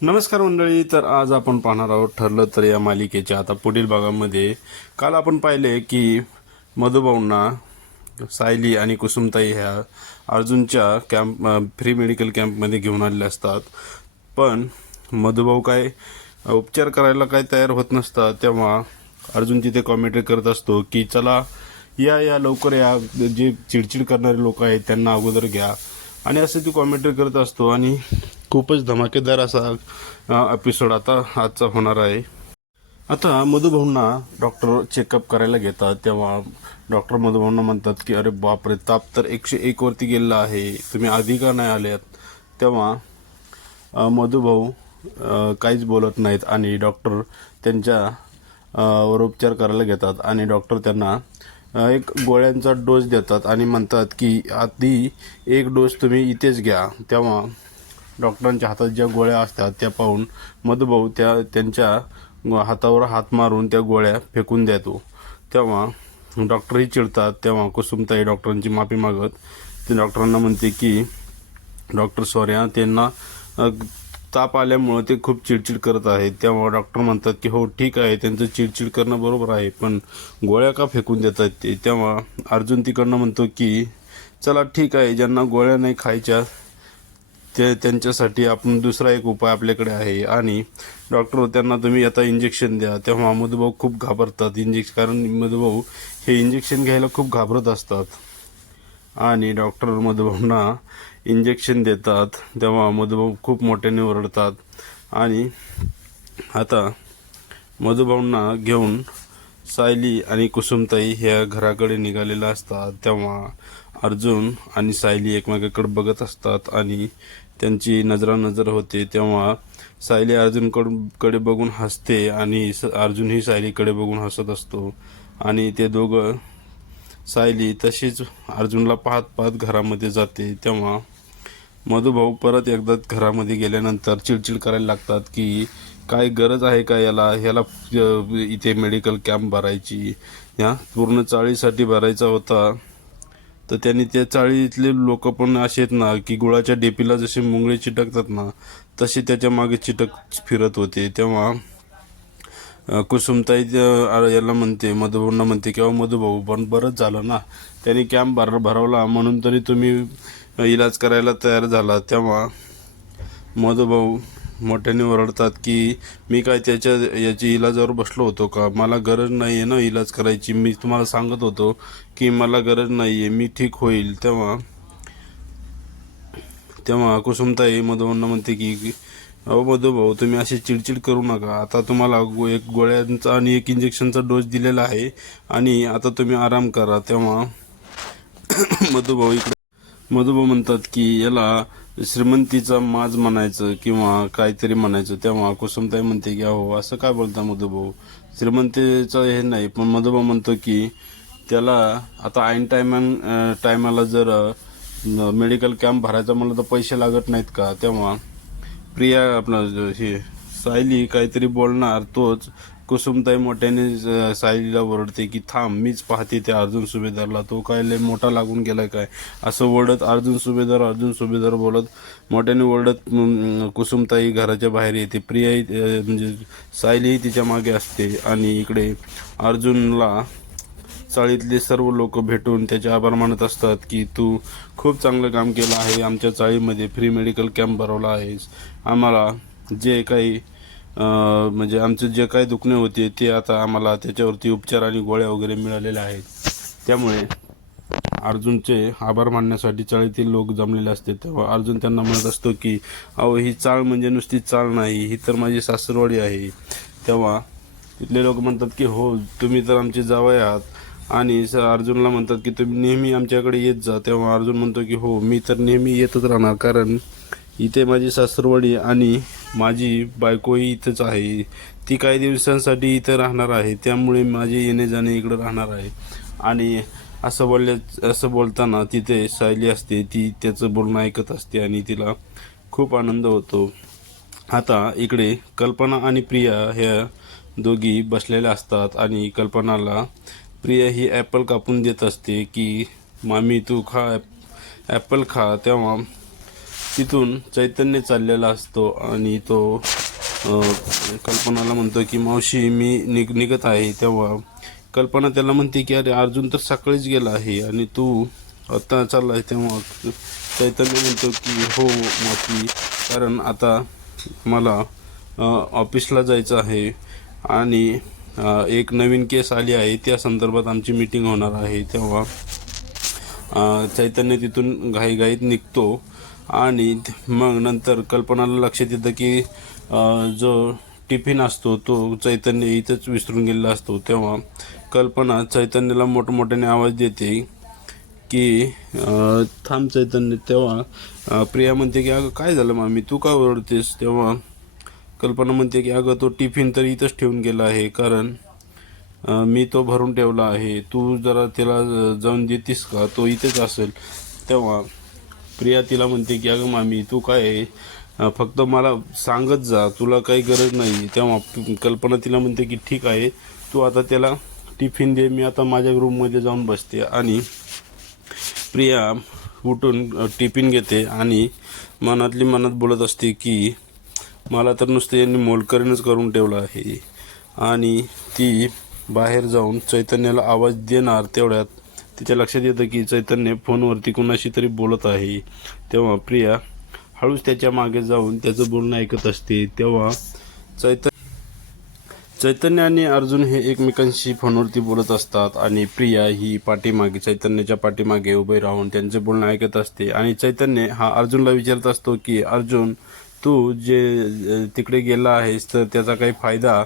नमस्कार मंडळी तर आज आपण पाहणार आहोत ठरलं तर या मालिकेच्या. आता पुढील भागामध्ये काल आपण पाहिले की मधुभाऊंना सायली आणि कुसुमताई ह्या अर्जुनच्या कॅम्प फ्री मेडिकल कॅम्पमध्ये घेऊन आलेल्या असतात. पण मधुभाऊ काय उपचार करायला काय तयार होत नसतात तेव्हा अर्जुन तिथे कॉमेंट्री करत असतो की चला या या लवकर या जे चिडचिड करणारे लोक आहेत त्यांना अगोदर घ्या. आणि असं ती कॉमेंट्री करत असतो आणि खूपच धमाकेदार असा एपिसोड आता आजचा होणार आहे. आता मधुभाऊंना डॉक्टर चेकअप करायला घेतात. तेव्हा डॉक्टर मधुभाऊंना म्हणतात की अरे बापरे ताप तर एकशे एक वरती गेलेला आहे. तुम्ही आधी का नाही आल्यात तेव्हा मधुभाऊ काहीच बोलत नाहीत आणि डॉक्टर त्यांच्या वर उपचार करायला घेतात आणि डॉक्टर त्यांना एक गोळ्यांचा डोस देतात आणि म्हणतात की आधी एक डोस तुम्ही इथेच घ्या. तेव्हा डॉक्टरांच्या हातात ज्या गोळ्या असतात त्या पाहून मधुभाऊ त्या त्यांच्या हातावर हात मारून त्या गोळ्या फेकून देतो. तेव्हा डॉक्टरही चिडतात तेव्हा कुसुमताई डॉक्टरांची माफी मागत ते डॉक्टरांना म्हणते की डॉक्टर सॉरी त्यांना ताप आल्यामुळं ते खूप चिडचिड करत आहेत. तेव्हा डॉक्टर म्हणतात की हो ठीक आहे त्यांचं चिडचिड करणं बरोबर आहे पण गोळ्या का फेकून देतात ते? तेव्हा अर्जुन तिकडनं म्हणतो की चला ठीक आहे ज्यांना गोळ्या नाही खायच्या ते त्यांच्यासाठी आपण दुसरा एक उपाय आपल्याकडे आहे. आणि डॉक्टर त्यांना तुम्ही आता इंजेक्शन द्या. तेव्हा मधुभाऊ खूप घाबरतात. इंजेक्शन कारण मधुभाऊ हे इंजेक्शन घ्यायला खूप घाबरत असतात. आणि डॉक्टर मधुभाऊंना इंजेक्शन देतात. तेव्हा मधुभाऊ खूप मोठ्याने ओरडतात. आणि आता मधुभाऊंना घेऊन सायली आणि कुसुमताई ह्या घराकडे निघालेल्या असतात. तेव्हा अर्जुन आणि सायली एकमेकाकडे बघत असतात आणि त्यांची नजरानजर होते तेव्हा सायली अर्जुनकडे बघून हसते आणि स- अर्जुनही सायलीकडे बघून हसत असतो. आणि ते दोघं सायली तशीच अर्जुनला पाहत पाहत घरामध्ये जाते. तेव्हा मधुभाऊ परत एकदा घरामध्ये गेल्यानंतर चिडचिड करायला लागतात की काय गरज आहे का याला? ह्याला इथे मेडिकल कॅम्प भरायची. या पूर्ण चाळीसाठी भरायचा होता. तर त्यांनी त्या चाळीतले लोक पण असे आहेत ना की गुळाच्या डेपीला जसे मुंगळे चिटकतात ना तसे त्याच्यामागे चिटक फिरत होते. तेव्हा कुसुमताई याला म्हणते मधुभाऊंना म्हणते किंवा मधुभाऊ पण बरंच झालं ना. त्यांनी कॅम्प भर भरवला. म्हणून तरी तुम्ही इलाज करायला तयार झाला. तेव्हा मधुभाऊ मोठ्याने ओरडतात की मी काय त्याच्या याची इलाजावर बसलो होतो का? मला गरज नाही आहे ना इलाज करायची. मी तुम्हाला सांगत होतो की मला गरज नाही आहे मी ठीक होईल. तेव्हा तेव्हा कुसुमताई मधुबांना म्हणते की अहो अहो मधुभाऊ तुम्ही अशी चिडचिड करू नका. आता तुम्हाला गो एक गोळ्यांचा आणि एक इंजेक्शनचा डोस दिलेला आहे आणि आता तुम्ही आराम करा. तेव्हा मधुभाऊ इकडे मधुभाऊ म्हणतात की याला श्रीमंतीचा माज म्हणायचं किंवा काहीतरी म्हणायचं तेव्हा कुसुमताई म्हणते की अहो असं काय बोलता मधुभाऊ? श्रीमंतीचं हे नाही पण मधुभाऊ म्हणतो की त्याला आता ऐन टायमान टायमाला जर मेडिकल कॅम्प भरायचा म्हणलं तर पैसे लागत नाहीत का? तेव्हा प्रिया आपलं हे सायली काहीतरी बोलणार तोच कुसुमताई मोठ्याने सायलीला ओरडते की थांब मीच पाहते त्या अर्जुन सुभेदारला. तो काय लय मोठा लागून गेला काय? असं ओरडत अर्जुन सुभेदार अर्जुन सुभेदार बोलत मोठ्याने ओरडत कुसुमताई घराच्या बाहेर येते. प्रियाही म्हणजे सायलीही तिच्यामागे असते आणि इकडे अर्जुनला चाळीतले सर्व लोक भेटून त्याचे आभार मानत असतात की तू खूप चांगलं काम केलं आहे. आमच्या चाळीमध्ये फ्री मेडिकल कॅम्प भरवला आहेस. आम्हाला जे काही म्हणजे आमचं जे काही दुखणे होते ते आता आम्हाला त्याच्यावरती उपचार आणि गोळ्या वगैरे मिळालेल्या आहेत. त्यामुळे अर्जुनचे आभार मानण्यासाठी चाळीतील लोक जमलेले असते. तेव्हा अर्जुन त्यांना म्हणत असतो की अहो ही चाळ म्हणजे नुसती चाळ नाही ही तर माझी सासरवाडी आहे. तेव्हा तिथले लोक म्हणतात की हो तुम्ही तर आमचे जावई आहात. आणि अर्जुनला म्हणतात की तुम्ही नेहमी आमच्याकडे येत जा. तेव्हा अर्जुन म्हणतो की हो मी तर नेहमी येतच राहणार कारण इथे माझी सासरवाडी आणि माझी बायकोही इथंच आहे. ती काही दिवसांसाठी इथं राहणार आहे. त्यामुळे माझे येणे जाणे इकडं राहणार आहे. आणि असं बोलल्या असं बोलताना तिथे सायली असते. ती त्याचं बोलणं ऐकत असते आणि तिला खूप आनंद होतो. आता इकडे कल्पना आणि प्रिया ह्या दोघी बसलेल्या असतात आणि कल्पनाला प्रिया ही ॲपल कापून देत असते की मामी तू खा ॲप ॲपल खा तेव्हा तिथून चैतन्य चाललेला असतो आणि तो कल्पनाला म्हणतो की मावशी मी निघ निघत आहे. तेव्हा कल्पना त्याला म्हणते की अरे अर्जुन तर सकाळीच गेला आहे आणि तू आता चालला आहे. तेव्हा चैतन्य म्हणतो की हो माफी कारण आता मला ऑफिसला जायचं आहे आणि एक नवीन केस आली आहे त्या संदर्भात आमची मीटिंग होणार आहे. तेव्हा चैतन्य तिथून घाईघाईत निघतो आणि मग नंतर कल्पनाला लक्षात येतं की जो टिफिन असतो तो चैतन्य इथंच विसरून गेलेला असतो. तेव्हा कल्पना चैतन्याला मोठमोठ्याने आवाज देते की थांब चैतन्य. तेव्हा प्रिया म्हणते की अगं काय झालं मामी? तू का ओरडतेस? तेव्हा कल्पना म्हणते की अगं तो टिफिन तर इथंच ठेवून गेला आहे कारण मी तो भरून ठेवला आहे. तू जरा त्याला जाऊन देतीस का? तो इथेच असेल. तेव्हा प्रिया तिला म्हणते की अगं मामी तू काय आहे? फक्त मला सांगत जा तुला काही गरज नाही. तेव्हा कल्पना तिला म्हणते की ठीक आहे तू आता त्याला टिफिन दे मी आता माझ्या रूममध्ये जाऊन बसते. आणि प्रिया उठून टिफिन घेते आणि मनातली मनात बोलत असते की मला तर नुसतं यांनी मोलकरीनच करून ठेवलं आहे. आणि ती बाहेर जाऊन चैतन्याला आवाज देणार तेवढ्यात तिच्या लक्षात येतं की चैतन्य फोनवरती कुणाशी तरी बोलत आहे. तेव्हा प्रिया हळूच त्याच्यामागे जाऊन त्याचं बोलणं ऐकत असते. तेव्हा चैतन्य चैतन्य आणि अर्जुन हे एकमेकांशी फोनवरती बोलत असतात आणि प्रिया ही पाठीमागे चैतन्याच्या पाठीमागे उभे राहून त्यांचे बोलणं ऐकत असते. आणि चैतन्य हा अर्जुनला विचारत असतो की अर्जुन तू जे तिकडे गेला आहेस तर त्याचा काही फायदा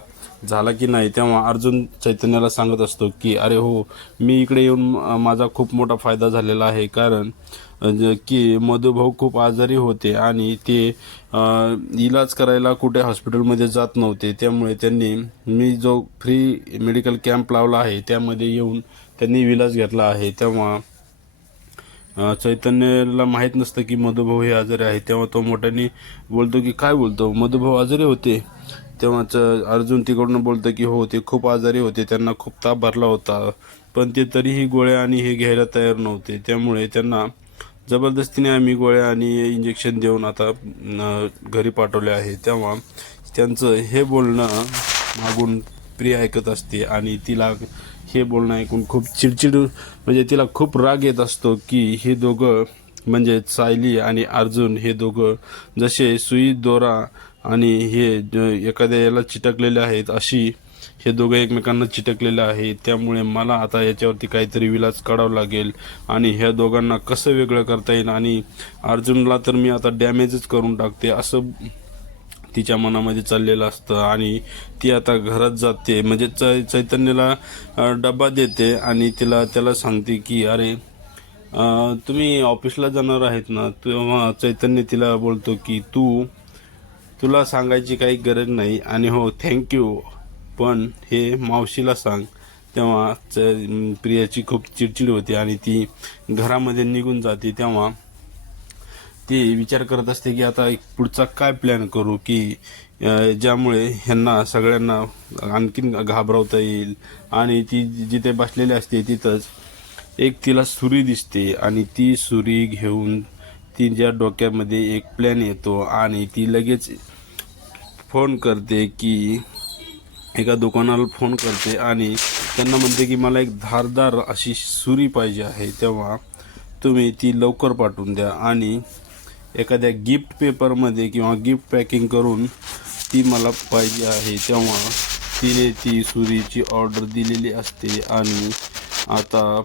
झाला की नाही? तेव्हा अर्जुन चैतन्याला सांगत असतो की अरे हो मी इकडे येऊन माझा खूप मोठा फायदा झालेला आहे. कारण ज- की मधुभाऊ खूप आजारी होते आणि ते इलाज करायला कुठे हॉस्पिटलमध्ये जात नव्हते. त्यामुळे त्यांनी मी जो फ्री मेडिकल कॅम्प लावला आहे त्यामध्ये येऊन त्यांनी विलाज घेतला आहे. तेव्हा चैतन्यला माहीत नसतं की मधुभाऊ हे आजारी आहे तेव्हा तो मोठ्याने बोलतो की काय बोलतो? मधुभाऊ आजारी होते. तेव्हाच अर्जुन तिकडून बोलतो की हो ते खूप आजारी होते. त्यांना खूप ताप भरला होता. पण ते तरीही गोळ्या आणि हे घ्यायला तयार नव्हते. त्यामुळे त्यांना जबरदस्तीने आम्ही गोळ्या आणि इंजेक्शन देऊन आता घरी पाठवले आहे. तेव्हा त्यांचं हे बोलणं मागून प्रिया ऐकत असते आणि तिला हे बोलणं ऐकून खूप चिडचिड म्हणजे तिला खूप राग येत असतो की हे दोघं म्हणजे सायली आणि अर्जुन हे दोघं जसे सुई दोरा आणि हे एखाद्या याला चिटकलेले आहेत अशी हे दोघं एकमेकांना चिटकलेले आहेत. त्यामुळे मला आता याच्यावरती काहीतरी विलास काढावा लागेल आणि ह्या दोघांना कसं वेगळं करता येईल आणि अर्जुनला तर मी आता डॅमेजच करून टाकते असं तिच्या मनामध्ये चाललेलं असतं आणि ती आता घरात जाते. म्हणजे च चैतन्याला डबा देते आणि तिला त्याला सांगते की अरे तुम्ही ऑफिसला जाणार आहेत ना? तेव्हा चैतन्य तिला बोलतो की तू तुला सांगायची काही गरज नाही. आणि हो थँक्यू पण हे मावशीला सांग. तेव्हा च प्रियाची खूप चिडचिड होते आणि ती घरामध्ये निघून जाते. तेव्हा ते विचार करत असते की आता एक पुढचा काय प्लॅन करू की ज्यामुळे ह्यांना सगळ्यांना आणखीन घाबरवता येईल. आणि ती जिथे बसलेली असते तिथंच एक तिला सुरी दिसते आणि ती सुरी घेऊन तिच्या डोक्यामध्ये एक प्लॅन येतो आणि ती लगेच फोन करते की एका दुकानाला फोन करते आणि त्यांना म्हणते की मला एक धारदार अशी सुरी पाहिजे आहे तेव्हा तुम्ही ती लवकर पाठवून द्या. आणि एखाद्या गिफ्ट पेपरमध्ये किंवा गिफ्ट पॅकिंग करून ती मला पाहिजे आहे तेव्हा तिने ती सुरीची ऑर्डर दिलेली असते आणि आता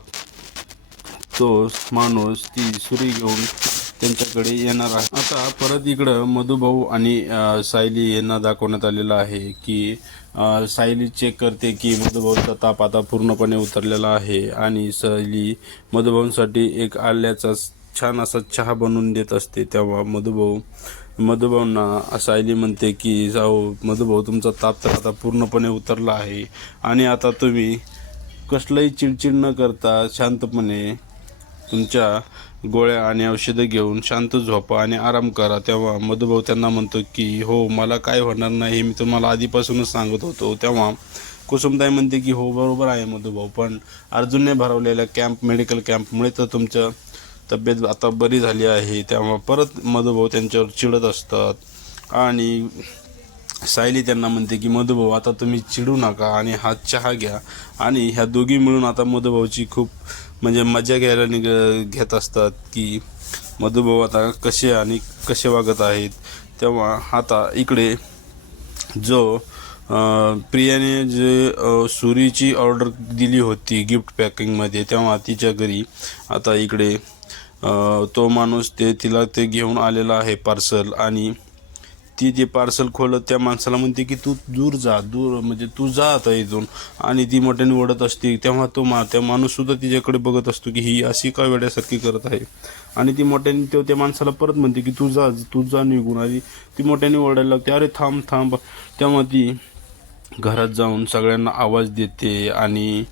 तो माणूस ती सुरी घेऊन त्यांच्याकडे येणार आहे. आता परत इकडं मधुभाऊ आणि सायली यांना दाखवण्यात आलेलं आहे की सायली चेक करते की मधुभाऊचा ताप आता पूर्णपणे उतरलेला आहे आणि सायली मधुभाऊंसाठी एक आल्याचा छान असा चहा बनवून देत असते तेव्हा मधुभाऊ मधुभाऊंना सायली म्हणते की जाओ मधुभाऊ तुमचा ताप तर आता पूर्णपणे उतरला आहे आणि आता तुम्ही कसलंही चिडचिड न करता शांतपणे तुमच्या गोळ्या आणि औषधं घेऊन शांत झोपा आणि आराम करा. तेव्हा मधुभाऊ त्यांना म्हणतो की हो मला काय होणार नाही हे मी तुम्हाला आधीपासूनच सांगत होतो. तेव्हा कुसुमताई म्हणते की हो बरोबर आहे मधुभाऊ पण अर्जुनने भरवलेल्या कॅम्प मेडिकल कॅम्पमुळे तर तुमचं तब्येत आता बरी झाली आहे तेव्हा परत मधुभाऊ त्यांच्यावर चिडत असतात. आणि सायली त्यांना म्हणते की मधुभाऊ आता तुम्ही चिडू नका आणि हा चहा घ्या. आणि ह्या दोघी मिळून आता मधुभाऊची खूप म्हणजे मजा घ्यायला निघ घेत असतात की मधुभाऊ आता कसे आणि कसे वागत आहेत? तेव्हा आता इकडे जो प्रियाने जे सुरीची ऑर्डर दिली होती गिफ्ट पॅकिंगमध्ये तेव्हा तिच्या घरी आता इकडे तो माणूस ते तिला ते घेऊन आलेला आहे पार्सल आणि ती जे पार्सल खोलत त्या माणसाला म्हणते की तू दूर जा दूर म्हणजे तू जा आता इथून. आणि ती मोठ्याने ओढत असते. तेव्हा तो मा त्या माणूससुद्धा तिच्याकडे बघत असतो की ही अशी काय वेड्यासारखी करत आहे. आणि ती मोठ्याने तो त्या माणसाला परत म्हणते की तू जा तू जा निघून. आणि ती मोठ्याने ओढायला लागते अरे थांब थांब. तेव्हा ती घरात जाऊन सगळ्यांना आवाज देते आणि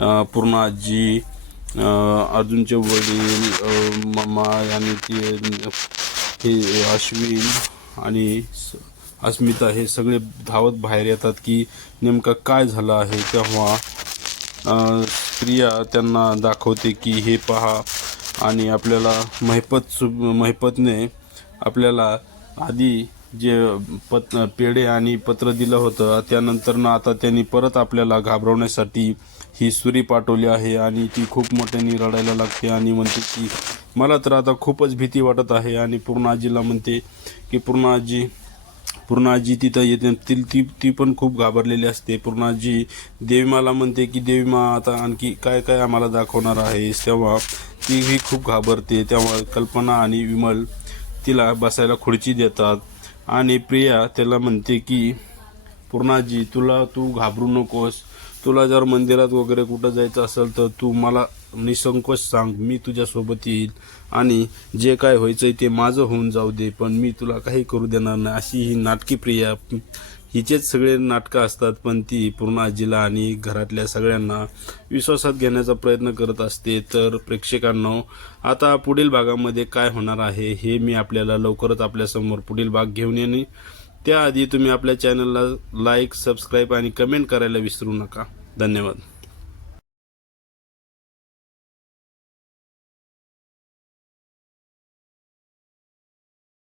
पूर्ण आजी अर्जुनचे वडील मम्मा मामा आणि ती हे अश्विन आणि स- अस्मिता हे सगळे धावत बाहेर येतात की नेमकं काय झालं आहे तेव्हा स्त्रिया प्रिया त्यांना दाखवते की हे पहा आणि आपल्याला महिपत सु महिपतने आपल्याला आधी जे पत पेढे आणि पत्र दिलं होतं त्यानंतर ना आता त्यांनी परत आपल्याला घाबरवण्यासाठी ही सुरी पाठवली आहे आणि ती खूप मोठ्याने रडायला लागते आणि म्हणते की मला तर आता खूपच भीती वाटत आहे. आणि पूर्ण आजीला म्हणते की पूर्ण आजी पूर्ण आजी तिथं येते ती ती ती पण खूप घाबरलेली असते. पूर्ण आजी देवीमाला म्हणते की देवीमा आता आणखी काय काय आम्हाला दाखवणार आहेस? तेव्हा तीही खूप घाबरते. तेव्हा कल्पना आणि विमल तिला बसायला खुर्ची देतात. आणि प्रिया त्याला म्हणते की पूर्णाजी तुला तू घाबरू नकोस. तुला जर मंदिरात वगैरे कुठं जायचं असेल तर तू मला निसंकोच सांग. मी तुझ्यासोबत येईल आणि जे काय व्हायचंय ते माझं होऊन जाऊ दे पण मी तुला काही करू देणार नाही. अशी ही नाटकी प्रिया हिचेच सगळे नाटकं असतात पण ती पूर्ण आजीला आणि घरातल्या सगळ्यांना विश्वासात घेण्याचा प्रयत्न करत असते. तर प्रेक्षकांना आता पुढील भागामध्ये काय होणार आहे हे मी आपल्याला लवकरच आपल्यासमोर पुढील भाग घेऊन येणे त्याआधी तुम्ही आपल्या चॅनलला लाईक सबस्क्राईब आणि कमेंट करायला विसरू नका. धन्यवाद.